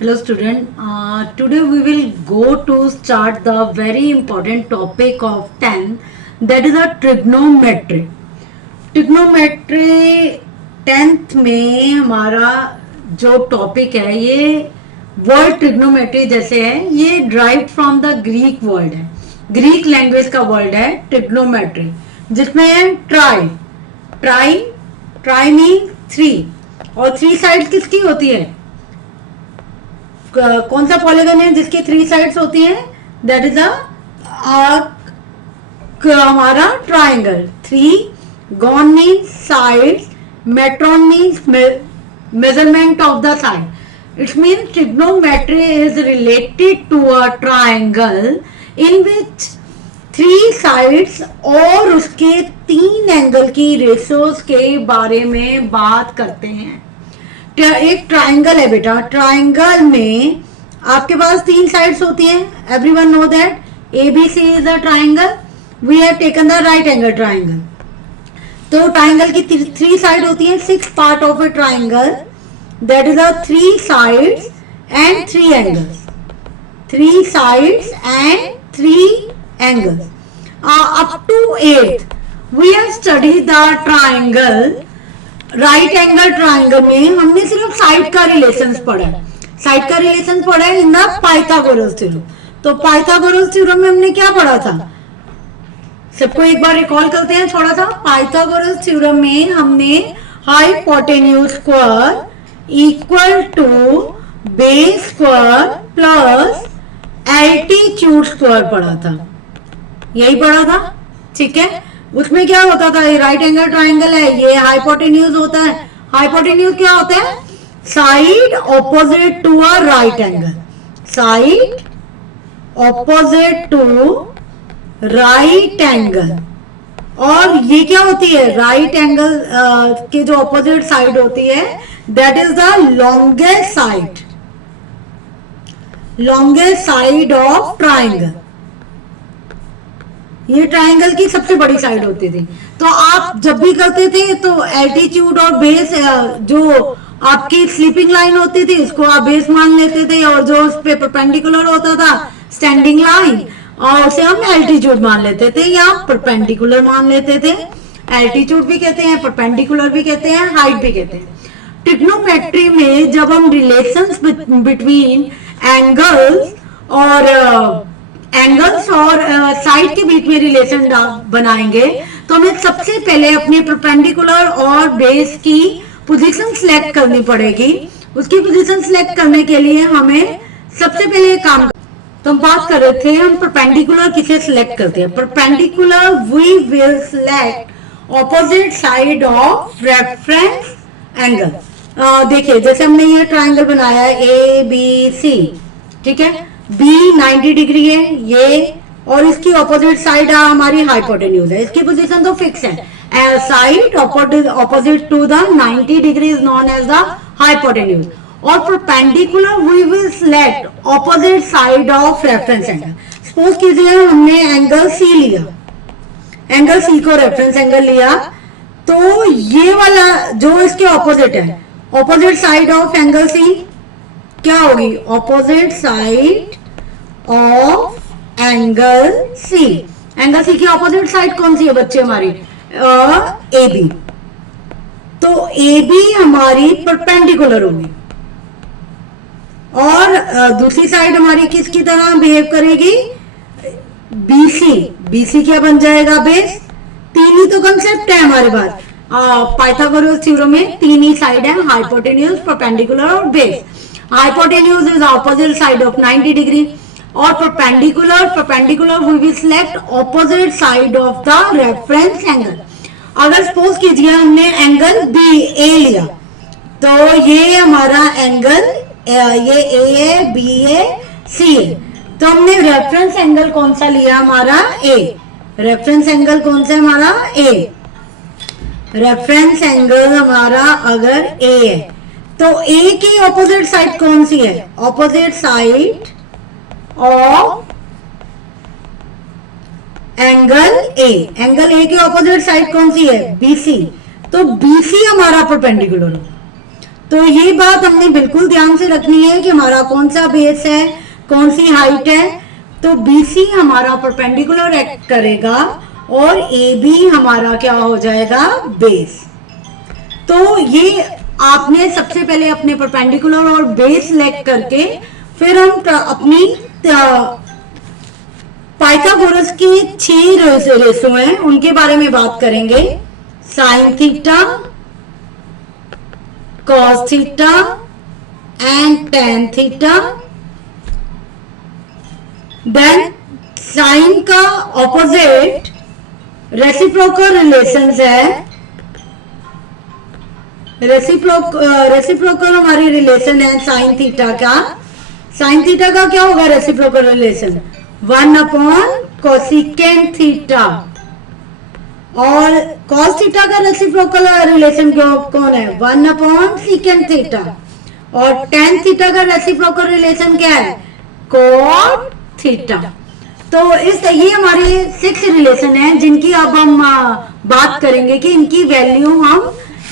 Hello student, today we will go to start the very important topic of 10, that is a trigonometry. Trigonometry 10th में हमारा जो topic है ये word trigonometry जैसे है, ये drive from the Greek word है, ग्रीक लैंग्वेज का वर्ड है ट्रिग्नोमेट्री, जिसमें है try try try mean three, और थ्री साइड किसकी होती है, कौन सा पॉलीगन है जिसकी थ्री साइड्स होती हैं, दैट इज हमारा triangle. Three gon means sides, metron means measurement of the side. It means trigonometry is related to a triangle in which three sides और उसके तीन एंगल की रेशियोज के बारे में बात करते हैं. एक ट्राइंगल है बेटा, ट्राइंगल में आपके पास तीन साइड्स होती हैं. Everyone know that ABC is a triangle. We have taken the right angle triangle. तो ट्राइंगल की थ्री साइड होती है. Six part of a triangle, that is a three sides and three angles. Three sides and three angles. Up to 8th we have studied the triangle. Right angle triangle में हमने सिर्फ side का relation पढ़ा है. Side का relation पढ़ा है in the Pythagoras theorem. तो पाइथागोरस थ्योरम में हमने क्या पढ़ा था, सबको एक बार रिकॉल करते हैं थोड़ा सा. पाइथागोरस थ्योरम में हमने hypotenuse square equal to base square plus altitude square पढ़ा था. यही पढ़ा था, ठीक है. उसमें क्या होता था, राइट एंगल ट्राइंगल है, ये हाइपोटेन्यूज होता है. हाइपोटेन्यूज क्या होता है, side opposite to a right angle. Side opposite to right angle. और ये क्या होती है, राइट एंगल के जो ऑपोजिट साइड होती है, that is the longest side. Longest side of triangle. ये ट्राइंगल की सबसे बड़ी साइड होती थी. तो आप जब भी करते थे तो एल्टीट्यूड और बेस, जो आपकी स्लीपिंग लाइन होती थी उसको आप बेस मान लेते थे, और जो उस पे परपेंडिकुलर होता था स्टैंडिंग लाइन, और उसे हम एल्टीट्यूड मान लेते थे या परपेंडिकुलर मान लेते थे. एल्टीट्यूड भी कहते हैं, परपेंडिकुलर भी कहते हैं, हाइट भी कहते हैं. ट्रिग्नोमेट्री में जब हम रिलेशंस बिटवीन एंगल्स और साइड के बीच में रिलेशन बनाएंगे, तो हमें सबसे पहले अपने परपेंडिकुलर और बेस की पोजीशन सिलेक्ट करनी पड़ेगी. उसकी पोजीशन सिलेक्ट करने के लिए हमें सबसे पहले काम, तो हम बात कर रहे थे हम परपेंडिकुलर किसे सिलेक्ट करते हैं. Perpendicular we will select opposite side of reference angle. देखिए जैसे हमने ये ट्राइंगल बनाया है ABC, ठीक है. B 90 डिग्री है ये, और इसकी ऑपोजिट साइड हमारी हाइपोटेन्यूज है. इसकी पोजीशन तो फिक्स है. Side opposite to the 90 degree is known as the hypotenuse. और perpendicular we will select opposite side of reference angle. Suppose कीजिए हमने एंगल C लिया, एंगल C को रेफरेंस एंगल लिया, तो ये वाला जो इसके ऑपोजिट है, opposite side of angle C क्या होगी, opposite side of angle C. Angle C की ऑपोजिट साइड कौन सी है बच्चे हमारी, AB. तो AB हमारी परपेंडिकुलर होगी, और दूसरी साइड हमारी किसकी तरह बिहेव करेगी, BC. BC क्या बन जाएगा, बेस. तीन ही तो कंसेप्ट है हमारे पास पाइथागोरस थ्योरम में. तीन ही साइड है, हाइपोटेन्यूज, परपेंडिकुलर और base. Hypotenuse is opposite side of 90 degree, और perpendicular we will select opposite side of the reference angle. अगर सपोज कीजिए हमने एंगल BA लिया, तो ये हमारा एंगल ये A है, B है, C है. तो हमने रेफरेंस एंगल कौन सा लिया, हमारा A. रेफरेंस एंगल कौन सा हमारा A. रेफरेंस एंगल हमारा अगर A है, तो A की ऑपोजिट साइड कौन सी है, opposite side of angle A. Angle A की ऑपोजिट साइड कौन सी है, BC. तो BC हमारा परपेंडिकुलर होगा. तो ये बात हमने बिल्कुल ध्यान से रखनी है कि हमारा कौन सा बेस है, कौन सी हाइट है। तो BC हमारा परपेंडिकुलर एक्ट करेगा और AB हमारा क्या हो जाएगा, बेस। तो ये आपने सबसे पहले अपने परपेंडिकुलर और बेस सिलेक्ट करके फिर हम अपनी पाइथागोरस के 6 रेशो हैं उनके बारे में बात करेंगे। Sine theta, cos theta and tan theta। Then sine का ऑपोजिट रेसिप्रोकल रिलेशंस है। रेसिप्रोकल हमारी रिलेशन है साइन थीटा का। साइन थीटा का क्या होगा रेसिप्रोकल रिलेशन, 1 कोसिकेंट थीटा। और cos थीटा का रेसिप्रोकल रिलेशन कौन है, 1 सीकेंट थीटा। और tan थीटा का रेसिप्रोकल रिलेशन क्या है, cot थीटा। तो ये हमारे 6 रिलेशन हैं जिनकी अब हम बात करेंगे कि इनकी वैल्यू हम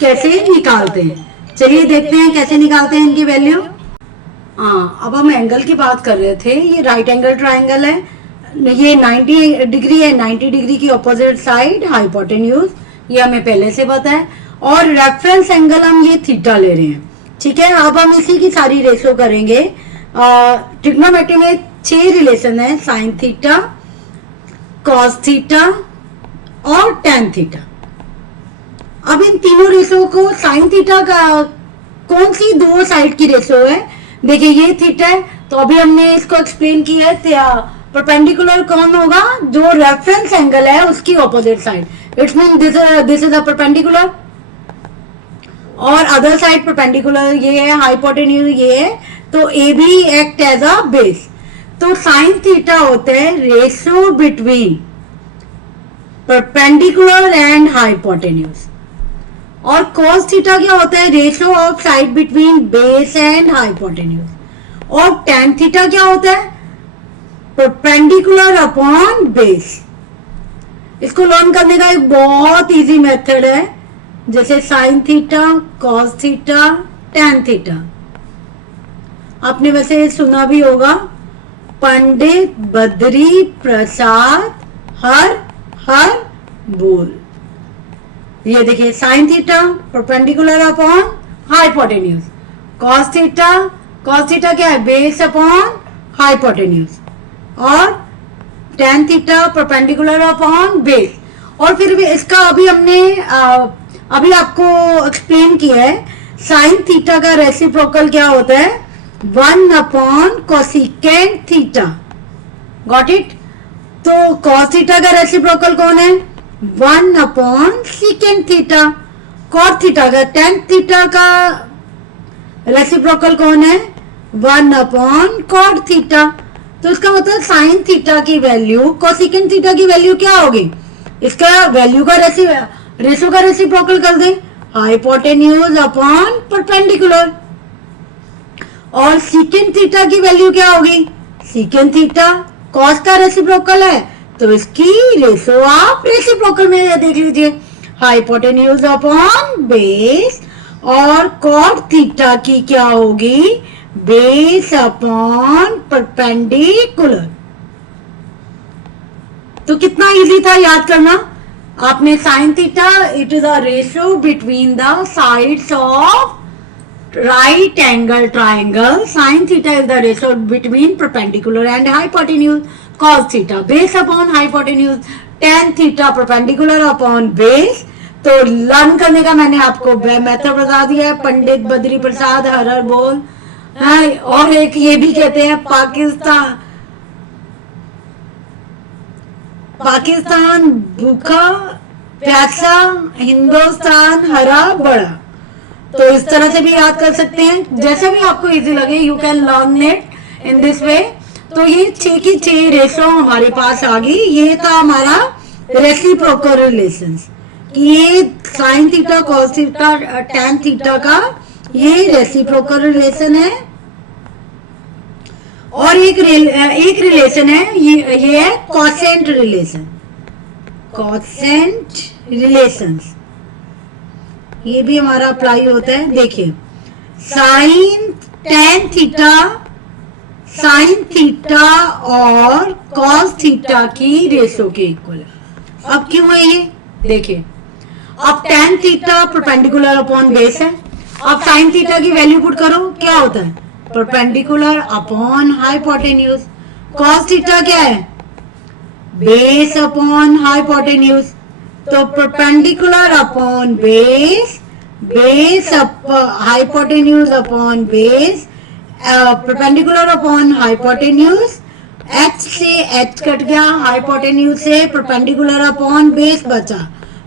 कैसे निकालते हैं। चलिए देखते हैं कैसे निकालते हैं इनकी वैल्यू। अब हम एंगल की बात कर रहे थे। ये राइट एंगल ट्राइंगल है, ये 90 डिग्री है, 90 डिग्री की ऑपोजिट साइड हाइपोटेन्यूज, ये हमें पहले से पता है। और रेफरेंस एंगल हम ये थीटा ले रहे हैं, ठीक है। अब हम इसी की सारी रेशो करेंगे। ट्रिग्नोमेट्री में 6 रिलेशन है, साइन थीटा, कॉस थीटा और टैन थीटा। अब इन तीनों रेशो को, साइन थीटा का कौन सी 2 साइड की रेशो है, देखिए ये थीटा है, तो अभी हमने इसको एक्सप्लेन किया है। परपेंडिकुलर कौन होगा, जो रेफरेंस एंगल है उसकी opposite side. It's mean this is a perpendicular और अदर साइड परपेंडिकुलर ये है, हाइपोटेन्यूज ये है, तो A B act as a base. तो साइन थीटा होता है ratio between perpendicular and hypotenuse. और cos थीटा क्या होता है, ratio of side between base and hypotenuse. और tan थीटा क्या होता है, परपेंडिकुलर अपॉन बेस। इसको लर्न करने का एक बहुत इजी मेथड है, जैसे sine theta, cos theta, tan theta. आपने वैसे सुना भी होगा, पंडित बद्री प्रसाद हर हर बोल। ये देखिए sine theta perpendicular upon hypotenuse, cos theta क्या है, बेस अपॉन हाइपोटेन्यूज। और tan theta perpendicular upon base. और फिर भी इसका अभी हमने अभी आपको एक्सप्लेन किया है, साइन थीटा का रेसिप्रोकल क्या होता है, 1 कोसिकेंट थीटा। Got it. तो कॉस थीटा का रेसिप्रोकल कौन है, 1 सीकेंट थीटा। कॉट थीटा का, टैन थीटा का रेसिप्रोकल कौन है, 1 कॉट थीटा। तो इसका मतलब साइन थीटा की वैल्यू कोसिकेंट थीटा की वैल्यू क्या होगी, इसका वैल्यू का रेशो का रेसिप्रोकल कर दे, हाइपोटेन्यूज अपॉन परपेंडिकुलर। और सीकेंट थीटा की वैल्यू क्या होगी, सीकेंट थीटा कॉस का रेसिप्रोकल है, तो इसकी रेशो आप रेसिप्रोकल में देख लीजिए, हाइपोटेन्यूज अपॉन बेस। और कॉट थीटा की क्या होगी, बेस अपॉन परपेंडिकुलर। तो कितना इजी था याद करना। आपने sine theta, it is a ratio between the sides of right angle triangle. Sin theta is the ratio between perpendicular and hypotenuse. Cos theta base upon hypotenuse. Tan theta perpendicular upon base. तो learn करने का मैंने आपको method बता दिया है, पंडित बद्री प्रसाद हर हर बोल है। और एक ये भी कहते हैं पाकिस्तान भूखा प्यासा, हिंदुस्तान हरा बड़ा। तो इस तरह से भी याद कर सकते हैं, जैसे भी आपको इजी लगे, you can learn it in this way. तो ये 6 की 6 रेशो हमारे पास आ गई। ये था हमारा रेसिप्रोकल रिलेशंस, ये sine theta, cos theta, tan theta का ये रेसिप्रोकल रिलेशन है। और एक रिलेशन है, ये है कोसेंट रिलेशन, कोसेंट रिलेशंस। ये भी हमारा अप्लाई होता है। देखिए साइन साइन थीटा और कॉस थीटा की रेशो के इक्वल है। अब क्यों है ये देखिए, अब tan theta perpendicular upon base है। अब साइन थीटा की वैल्यू पुट करो, क्या होता है perpendicular upon hypotenuse. Cos theta क्या है बेस अपॉन हाइपोटेन्यूज। तो perpendicular upon base, base hypotenuse upon base, perpendicular upon hypotenuse. h से h कट गया, हाइपोटेन्यूज से परपेंडिकुलर अपॉन बेस बचा,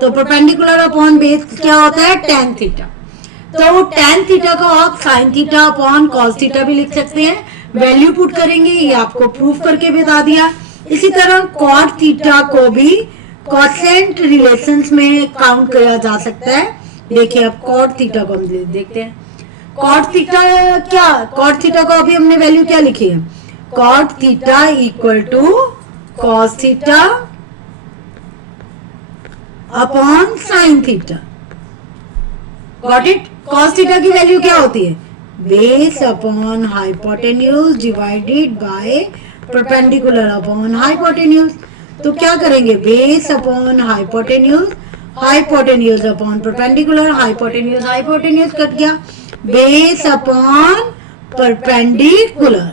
तो परपेंडिकुलर अपॉन बेस क्या होता है tan थीटा। तो tan थीटा को आप sin theta upon cos theta भी लिख सकते हैं। वैल्यू पुट करेंगे, ये आपको प्रूफ करके बता दिया। इसी तरह cot थीटा को भी कोसेंट रिलेशंस में काउंट किया जा सकता है। देखिए अब cot थीटा को हम देखते हैं। cot थीटा क्या, cot थीटा को अभी हमने वैल्यू क्या लिखी है, cot theta equal to cos theta upon sin theta. Got it. cos theta की वैल्यू क्या होती है base upon hypotenuse divided by perpendicular upon hypotenuse. तो क्या करेंगे base upon hypotenuse, hypotenuse upon perpendicular, hypotenuse hypotenuse cut गया, base upon perpendicular.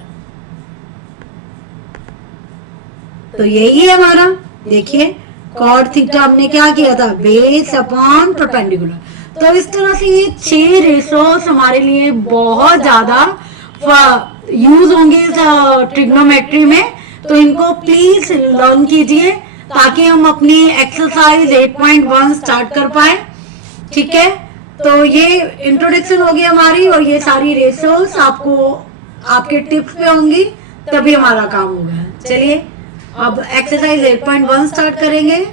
तो यही है हमारा। देखिए cot थीटा हमने क्या किया था बेस अपॉन परपेंडिकुलर। तो इस तरह से ये 6 रेशोस हमारे लिए बहुत ज्यादा यूज होंगे ट्रिग्नोमेट्री में। तो इनको प्लीज लर्न कीजिए ताकि हम अपनी एक्सरसाइज 8.1 स्टार्ट कर पाए। ठीक है, तो ये इंट्रोडक्शन होगी हमारी और ये सारी रेशोस आपको आपके टिप्स पे होंगी, तभी हमारा काम होगा। चलिए अब एक्सरसाइज 8.1 स्टार्ट करेंगे।